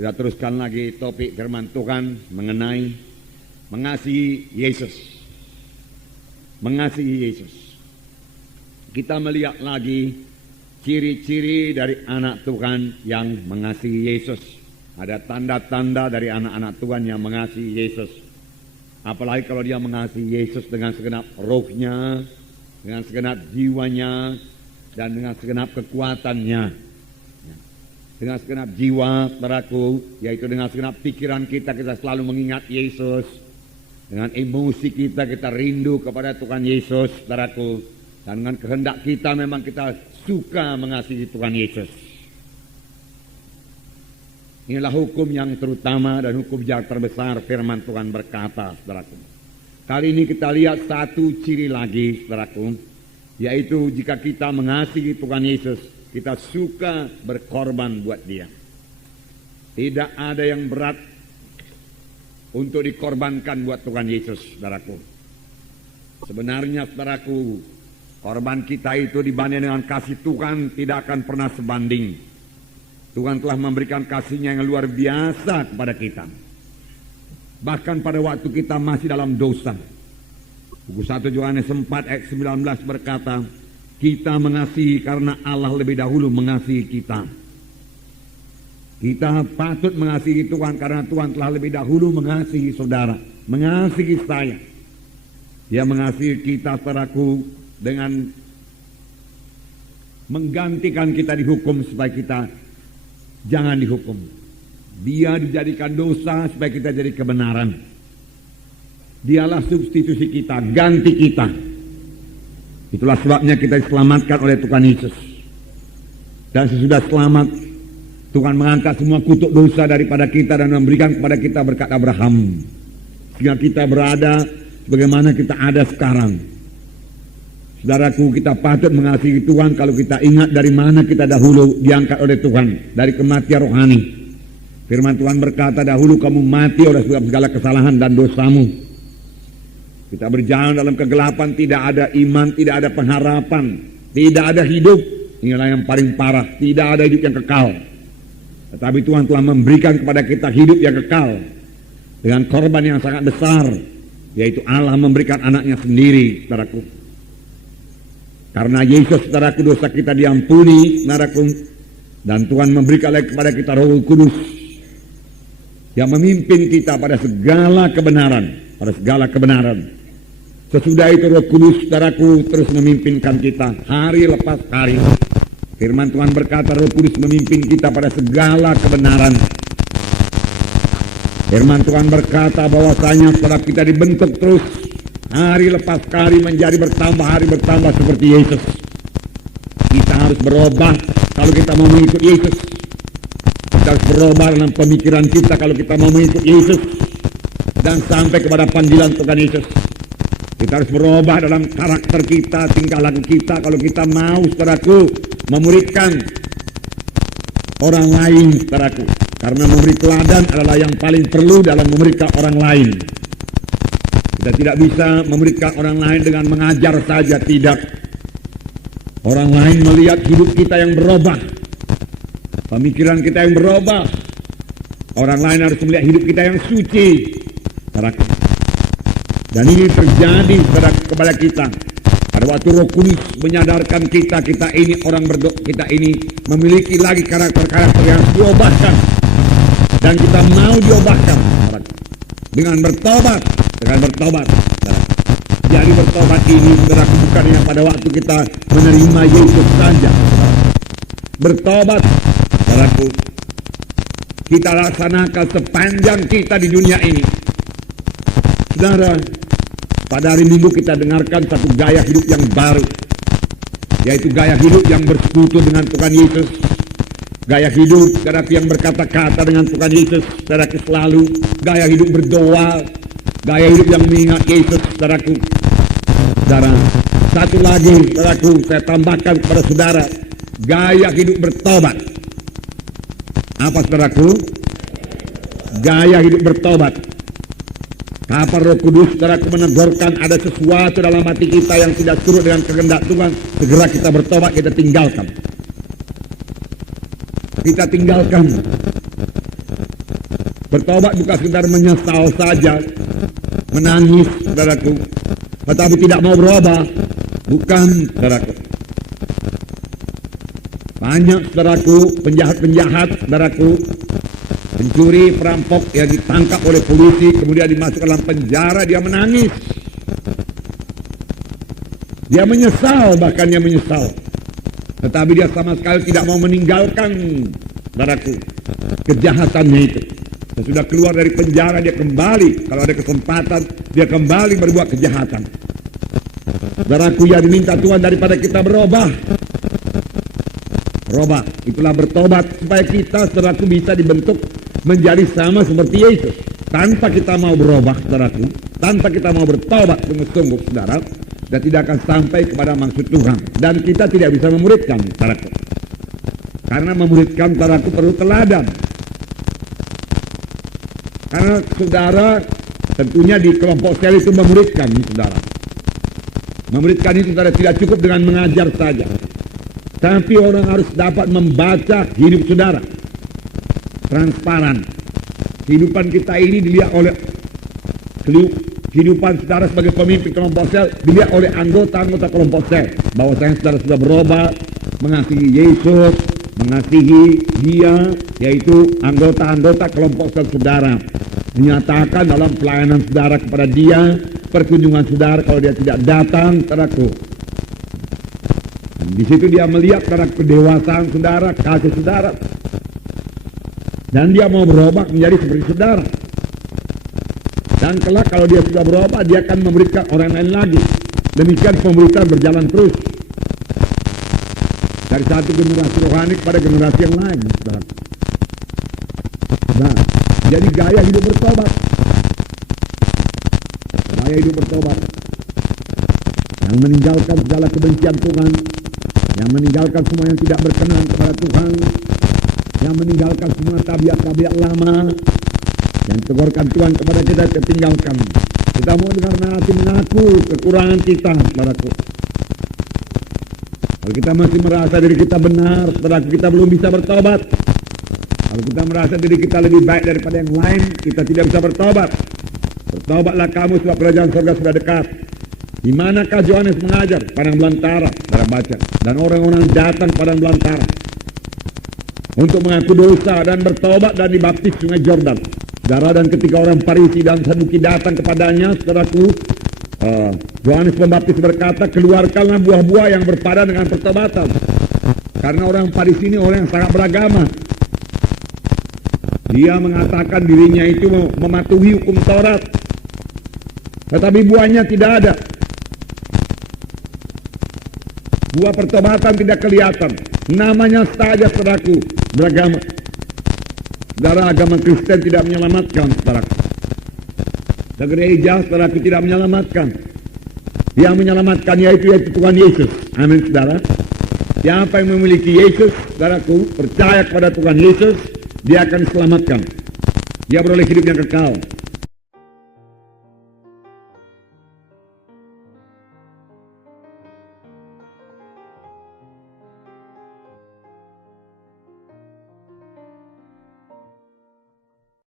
Kita teruskan lagi topik firman Tuhan mengenai mengasihi Yesus. Mengasihi Yesus. Kita melihat lagi ciri-ciri dari anak Tuhan yang mengasihi Yesus. Ada tanda-tanda dari anak-anak Tuhan yang mengasihi Yesus. Apalagi kalau dia mengasihi Yesus dengan segenap rohnya, dengan segenap jiwanya, dan dengan segenap kekuatannya. Dengan segenap jiwa, saudaraku, yaitu dengan segenap pikiran kita selalu mengingat Yesus. Dengan emosi kita rindu kepada Tuhan Yesus, saudaraku. Dan dengan kehendak kita memang kita suka mengasihi Tuhan Yesus. Inilah hukum yang terutama dan hukum yang terbesar firman Tuhan berkata, saudaraku. Kali ini kita lihat satu ciri lagi, saudaraku, yaitu jika kita mengasihi Tuhan Yesus, kita suka berkorban buat dia. Tidak ada yang berat untuk dikorbankan buat Tuhan Yesus, saudaraku. Sebenarnya, saudaraku, korban kita itu dibanding dengan kasih Tuhan tidak akan pernah sebanding. Tuhan telah memberikan kasih-Nya yang luar biasa kepada kita. Bahkan pada waktu kita masih dalam dosa. Buku 1 Yohanes 4 ayat 19 berkata, kita mengasihi karena Allah lebih dahulu mengasihi kita. Kita patut mengasihi Tuhan karena Tuhan telah lebih dahulu mengasihi saudara, mengasihi saya. Dia mengasihi kita, saudaraku, dengan menggantikan kita dihukum supaya kita jangan dihukum. Dia dijadikan dosa supaya kita jadi kebenaran. Dialah substitusi kita, ganti kita. Itulah sebabnya kita diselamatkan oleh Tuhan Yesus. Dan sesudah selamat, Tuhan mengangkat semua kutuk dosa daripada kita dan memberikan kepada kita berkat Abraham. Sehingga kita berada sebagaimana kita ada sekarang. Saudaraku, kita patut mengasihi Tuhan kalau kita ingat dari mana kita dahulu diangkat oleh Tuhan. Dari kematian rohani. Firman Tuhan berkata, dahulu kamu mati oleh sebab segala kesalahan dan dosamu. Kita berjalan dalam kegelapan, tidak ada iman, tidak ada pengharapan, tidak ada hidup. Inilah yang paling parah, tidak ada hidup yang kekal. Tetapi Tuhan telah memberikan kepada kita hidup yang kekal dengan korban yang sangat besar, yaitu Allah memberikan anaknya sendiri, saudaraku. Karena Yesus, saudaraku, dosa kita diampuni, saudaraku, dan Tuhan memberikan kepada kita Roh Kudus yang memimpin kita pada segala kebenaran, pada segala kebenaran. Sesudah itu Roh Kudus, saudaraku, terus memimpinkan kita hari lepas hari. Firman Tuhan berkata Roh Kudus memimpin kita pada segala kebenaran. Firman Tuhan berkata bahwasanya setelah kita dibentuk terus hari lepas hari menjadi bertambah hari bertambah seperti Yesus. Kita harus berubah kalau kita mau mengikut Yesus. Kita harus berubah dalam pemikiran kita kalau kita mau mengikut Yesus dan sampai kepada panggilan Tuhan Yesus. Kita harus berubah dalam karakter kita, tingkah laku kita kalau kita mau, saudaraku, memuridkan orang lain, saudaraku. Karena memberi teladan adalah yang paling perlu dalam memuridkan orang lain. Kita tidak bisa memuridkan orang lain dengan mengajar saja, tidak. Orang lain melihat hidup kita yang berubah, pemikiran kita yang berubah. Orang lain harus melihat hidup kita yang suci, saudaraku. Dan ini terjadi kepada kita pada waktu Roh Kudus menyadarkan kita ini orang berdoa, kita ini memiliki lagi karakter-karakter yang diubahkan dan kita mau diubahkan dengan bertobat, Jadi bertobat ini, saudara, bukan yang pada waktu kita menerima Yesus saja. Bertobat, saudaraku, kita laksanakan sepanjang kita di dunia ini. Saudara, pada hari Minggu kita dengarkan satu gaya hidup yang baru, yaitu gaya hidup yang bersekutu dengan Tuhan Yesus. Gaya hidup, saudaraku, yang berkata-kata dengan Tuhan Yesus, saudaraku, selalu. Gaya hidup berdoa, gaya hidup yang mengingat Yesus, saudaraku. Saudara, satu lagi, saudaraku, saya tambahkan kepada saudara, gaya hidup bertobat. Apa, saudaraku? Gaya hidup bertobat. Kapan Roh Kudus, saudaraku, menegurkan ada sesuatu dalam hati kita yang tidak turut dengan kehendak Tuhan, segera kita bertobat, kita tinggalkan. Bertobat bukan sekedar menyesal saja, menangis, saudaraku, tetapi tidak mau berubah. Bukan, saudaraku. Banyak, saudaraku, penjahat-penjahat, saudaraku, pencuri, perampok yang ditangkap oleh polisi, kemudian dimasukkan dalam penjara, dia menangis. Dia menyesal, bahkan dia menyesal. Tetapi dia sama sekali tidak mau meninggalkan, saudaraku, kejahatannya itu. Sudah keluar dari penjara, dia kembali. Kalau ada kesempatan, dia kembali berbuat kejahatan. Saudaraku, yang diminta Tuhan daripada kita berubah. Berubah, itulah bertobat. Supaya kita, saudaraku, bisa dibentuk menjadi sama seperti Yesus. Tanpa kita mau berubah, saudaraku, tanpa kita mau bertobat sungguh-sungguh, saudara, dan tidak akan sampai kepada maksud Tuhan. Dan kita tidak bisa memuridkan, saudaraku. Karena memuridkan, saudaraku, perlu teladan. Karena saudara tentunya di kelompok sel itu memuridkan, saudara. Memuridkan itu, saudara, tidak cukup dengan mengajar saja. Tapi orang harus dapat membaca hidup saudara. Transparan. Kehidupan kita ini dilihat oleh kehidupan saudara sebagai pemimpin kelompok sel dilihat oleh anggota-anggota kelompok sel. Bahwasanya saudara sudah berubah, mengasihi Yesus, mengasihi dia, yaitu anggota-anggota kelompok sel saudara. Menyatakan dalam pelayanan saudara kepada dia, perkunjungan saudara kalau dia tidak datang, saudaraku. Di situ dia melihat pada kedewasaan saudara, kasih saudara. Dan dia mau berubah menjadi seperti saudara. Dan kelak kalau dia sudah berubah, dia akan memberikan orang lain lagi. Demikian pemberitaan berjalan terus. Dari satu generasi rohani kepada generasi yang lain, saudara. Nah, jadi gaya hidup bertobat. Gaya hidup bertobat. Yang meninggalkan segala kebencian Tuhan. Yang meninggalkan semua yang tidak berkenan kepada Tuhan. Yang meninggalkan semua tabiat-tabiat lama. Yang tegurkan Tuhan kepada kita, kita tinggalkan. Kita mau dengar nanti mengaku kekurangan kita, saudaraku. Kalau kita masih merasa diri kita benar, saudaraku, kita belum bisa bertobat. Kalau kita merasa diri kita lebih baik daripada yang lain, kita tidak bisa bertobat. Bertobatlah kamu sebab kerajaan surga sudah dekat. Di manakah Yohanes mengajar? Padang belantara, saudara baca. Dan orang-orang datang padang belantara untuk mengaku dosa dan bertobat dan dibaptis sungai Jordan. Saudara, dan ketika orang Farisi dan Saduki datang kepadanya, saudaraku, Yohanes Pembaptis berkata, keluarkanlah buah-buah yang berpadan dengan pertobatan. Karena orang Farisi ini orang yang sangat beragama. Dia mengatakan dirinya itu mematuhi hukum Taurat. Tetapi buahnya tidak ada. Buah pertobatan tidak kelihatan. Namanya saja, saudaraku, beragama. Saudara, agama Kristen tidak menyelamatkan, saudaraku. Gereja, saudaraku, tidak menyelamatkan. Yang menyelamatkan yaitu Tuhan Yesus. Amin, saudara. Siapa yang memiliki Yesus, saudaraku, percaya kepada Tuhan Yesus, dia akan diselamatkan. Dia beroleh hidup yang kekal.